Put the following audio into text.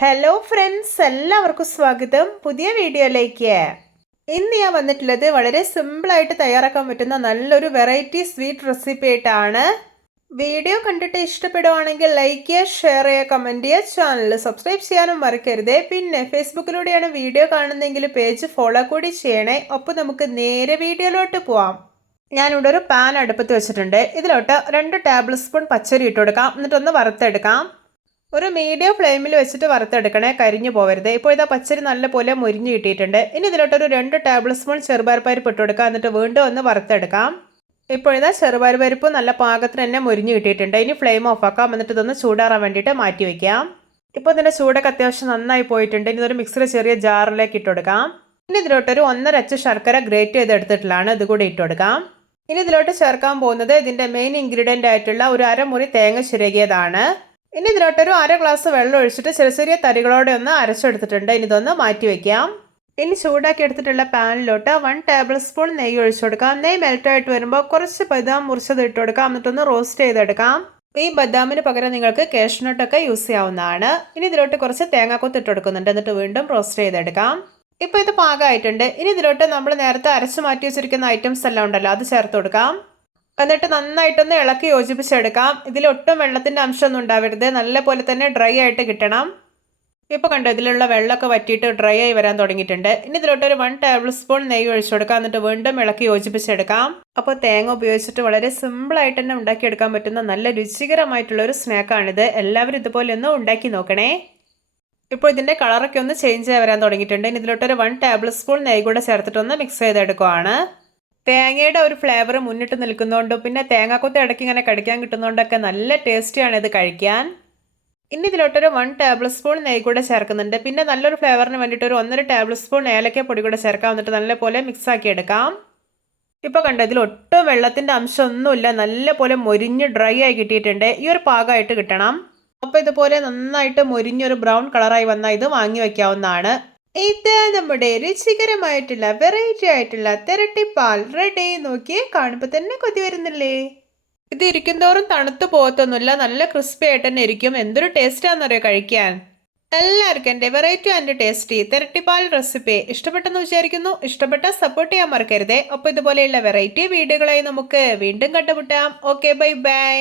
Hello friends എല്ലാവർക്കും സ്വാഗതം. പുതിയ വീഡിയോയിലേക്ക്. ഇന്ന് ഞാൻ വന്നിട്ടുള്ളത് വളരെ സിമ്പിളായിട്ട് തയ്യാറാക്കാൻ പറ്റുന്ന നല്ലൊരു വെറൈറ്റി സ്വീറ്റ് റെസിപ്പി ആയിട്ടാണ്. വീഡിയോ കണ്ടിട്ട് ഇഷ്ടപ്പെടുവാണെങ്കിൽ ലൈക്ക് ചെയ്യുക ഷെയർ ചെയ്യുക കമന്റ് ചെയ്യുക ചാനൽ സബ്സ്ക്രൈബ് ചെയ്യാനും മറക്കരുത്. പിന്നെ ഫേസ്ബുക്കിലൂടെയാണ് വീഡിയോ കാണുന്നതെങ്കിൽ പേജ് ഫോളോ കൂടി ചെയ്യണേ. ഒപ്പം നമുക്ക് നേരെ വീഡിയോയിലോട്ട് പോവാം. ഞാനിവിടെ ഒരു പാൻ അടുപ്പത്ത് വെച്ചിട്ടുണ്ട്. ഇതിലോട്ട് രണ്ട് ടേബിൾ സ്പൂൺ പച്ചരി ഇട്ട് കൊടുക്കാം. എന്നിട്ടൊന്ന് വറുത്തെടുക്കാം. ഒരു മീഡിയം ഫ്ലെയിമിൽ വെച്ചിട്ട് വറുത്തെടുക്കണേ കരിഞ്ഞു പോവരുത്. ഇപ്പോൾ ഇതാ പച്ചരി നല്ലപോലെ മുരിഞ്ഞു കിട്ടിയിട്ടുണ്ട്. ഇനി ഇതിലോട്ടൊരു രണ്ട് ടേബിൾ സ്പൂൺ ചെറുപയർ പരിപ്പ് ഇട്ട് കൊടുക്കുക എന്നിട്ട് വീണ്ടും ഒന്ന് വറുത്തെടുക്കാം. ഇപ്പോഴിതാ ഇതാ ചെറുപയർ പരിപ്പ് നല്ല പാകത്തിന് തന്നെ മുരിഞ്ഞു കിട്ടിയിട്ടുണ്ട്. ഇനി ഫ്ലെയിം ഓഫ് ആക്കാം. എന്നിട്ട് ഇതൊന്ന് ചൂടാറാൻ വേണ്ടിയിട്ട് മാറ്റി വയ്ക്കാം ഇപ്പോൾ ഇതിന്റെ ചൂടൊക്കെ അത്യാവശ്യം നന്നായി പോയിട്ടുണ്ട്. ഇനി ഇതൊരു മിക്സിയുടെ ചെറിയ ജാറിലേക്ക് ഇട്ട് കൊടുക്കാം. ഇനി ഇതിലോട്ടൊരു ഒന്നര അച്ച് ശർക്കര ഗ്രേറ്റ് ചെയ്ത് എടുത്തിട്ടുള്ളതാണ്. ഇത് കൂടി ഇട്ട് കൊടുക്കാം. ഇനി ഇതിലോട്ട് ചേർക്കാൻ പോകുന്നത് ഇതിന്റെ മെയിൻ ഇൻഗ്രീഡിയന്റ് ആയിട്ടുള്ള ഒരു അരമുറി തേങ്ങ ചിരകിയതാണ്. ഇനി ഇതിലോട്ടൊരു അര ഗ്ലാസ് വെള്ളം ഒഴിച്ചിട്ട് ചെറിയ ചെറിയ തരികളോടെ ഒന്ന് അരച്ചെടുത്തിട്ടുണ്ട്. ഇനി ഇതൊന്ന് മാറ്റി വയ്ക്കാം ഇനി ചൂടാക്കി എടുത്തിട്ടുള്ള പാനിലോട്ട് വൺ ടേബിൾ സ്പൂൺ നെയ്യ് ഒഴിച്ചു കൊടുക്കാം. നെയ്യ് മെൽറ്റായിട്ട് വരുമ്പോൾ കുറച്ച് ബദാം മുറിച്ചത് ഇട്ട് കൊടുക്കാം. എന്നിട്ടൊന്ന് റോസ്റ്റ് ചെയ്തെടുക്കാം. ഈ ബദാമിന് പകരം നിങ്ങൾക്ക് കാഷ്നട്ടൊക്കെ യൂസ് ചെയ്യാവുന്നതാണ്. ഇനി ഇതിലോട്ട് കുറച്ച് തേങ്ങാക്കൊത്ത് ഇട്ട് കൊടുക്കുന്നുണ്ട്. എന്നിട്ട് വീണ്ടും റോസ്റ്റ് ചെയ്തെടുക്കാം. ഇപ്പോൾ ഇത് പാകമായിട്ടുണ്ട്. ഇനി ഇതിലോട്ട് നമ്മൾ നേരത്തെ അരച്ചു മാറ്റി വെച്ചിരിക്കുന്ന ഐറ്റംസ് എല്ലാം ഉണ്ടല്ലോ അത് ചേർത്ത് കൊടുക്കാം. എന്നിട്ട് നന്നായിട്ടൊന്ന് ഇളക്കി യോജിപ്പിച്ചെടുക്കാം. ഇതിലൊട്ടും വെള്ളത്തിന്റെ അംശമൊന്നും ഉണ്ടാവരുത്. നല്ല പോലെ തന്നെ ഡ്രൈ ആയിട്ട് കിട്ടണം. ഇപ്പോൾ കണ്ടോ ഇതിലുള്ള വെള്ളമൊക്കെ വറ്റിയിട്ട് ഡ്രൈ ആയി വരാൻ തുടങ്ങിയിട്ടുണ്ട്. ഇനി ഇതിലോട്ട് ഒരു വൺ ടേബിൾ സ്പൂൺ നെയ്യ് ഒഴിച്ചു കൊടുക്കാം. എന്നിട്ട് വീണ്ടും ഇളക്കി യോജിപ്പിച്ചെടുക്കാം. അപ്പോൾ തേങ്ങ ഉപയോഗിച്ചിട്ട് വളരെ സിമ്പിളായിട്ട് തന്നെ ഉണ്ടാക്കിയെടുക്കാൻ പറ്റുന്ന നല്ല രുചികരമായിട്ടുള്ള ഒരു സ്നാക്കാണിത് എല്ലാവരും ഇതുപോലെ ഒന്ന് ഉണ്ടാക്കി നോക്കണേ. ഇപ്പോൾ ഇതിന്റെ കളറൊക്കെ ഒന്ന് ചേഞ്ച് ചെയ്യാൻ വരാൻ തുടങ്ങിയിട്ടുണ്ട്. ഇനി ഇതിലോട്ടൊരു വൺ ടേബിൾ സ്പൂൺ നെയ്യ് കൂടെ ചേർത്തിട്ടൊന്ന് മിക്സ് ചെയ്തെടുക്കുവാണ്. തേങ്ങയുടെ ഒരു ഫ്ലേവർ മുന്നിട്ട് നിൽക്കുന്നതുകൊണ്ടും പിന്നെ തേങ്ങാക്കൊത്ത് ഇടയ്ക്ക് ഇങ്ങനെ കടിക്കാൻ കിട്ടുന്നതുകൊണ്ടൊക്കെ നല്ല ടേസ്റ്റിയാണ് ഇത് കഴിക്കാൻ. ഇനി ഇതിലോട്ടൊരു വൺ ടേബിൾ സ്പൂൺ നെയ്യ് കൂടെ ചേർക്കുന്നുണ്ട്. പിന്നെ നല്ലൊരു ഫ്ലേവറിന് വേണ്ടിയിട്ട് ഒരു ഒന്നര ടേബിൾ സ്പൂൺ ഏലക്ക പൊടി കൂടെ ചേർക്കാം എന്നിട്ട് നല്ലപോലെ മിക്സ് ആക്കി എടുക്കാം. ഇപ്പോൾ കണ്ടോ ഇതിൽ ഒട്ടും വെള്ളത്തിന്റെ അംശമൊന്നുമില്ല. നല്ലപോലെ മൊരിഞ്ഞ് ഡ്രൈ ആയി കിട്ടിയിട്ടുണ്ട്. ഈ ഒരു പാകമായിട്ട് കിട്ടണം. അപ്പോൾ ഇതുപോലെ നന്നായിട്ട് മൊരിഞ്ഞൊരു ബ്രൗൺ കളറായി വന്നാൽ ഇത് വാങ്ങി വയ്ക്കാവുന്നതാണ് ഇത് നമ്മുടെ രുചികരമായിട്ടുള്ള വെറൈറ്റി ആയിട്ടുള്ള തിരട്ടിപ്പാൽ റെഡി നോക്കിയേ കാണുമ്പോൾ തന്നെ കൊതി വരുന്നില്ലേ? ഇത് ഇരിക്കുന്തോറും തണുത്തു പോകത്തൊന്നുമില്ല. നല്ല ക്രിസ്പി ആയിട്ട് തന്നെ ഇരിക്കും. എന്തൊരു ടേസ്റ്റാണെന്നറിയോ കഴിക്കാൻ? എല്ലാവർക്കും എന്റെ വെറൈറ്റി ആൻഡ് ടേസ്റ്റി തിരട്ടിപ്പാൽ റെസിപ്പി ഇഷ്ടപ്പെട്ടെന്ന് വിചാരിക്കുന്നു. ഇഷ്ടപ്പെട്ട സപ്പോർട്ട് ചെയ്യാൻ മറക്കരുതേ. അപ്പോൾ ഇതുപോലെയുള്ള വെറൈറ്റി വീഡിയോകളായി നമുക്ക് വീണ്ടും കണ്ടുമുട്ടാം. Okay bye bye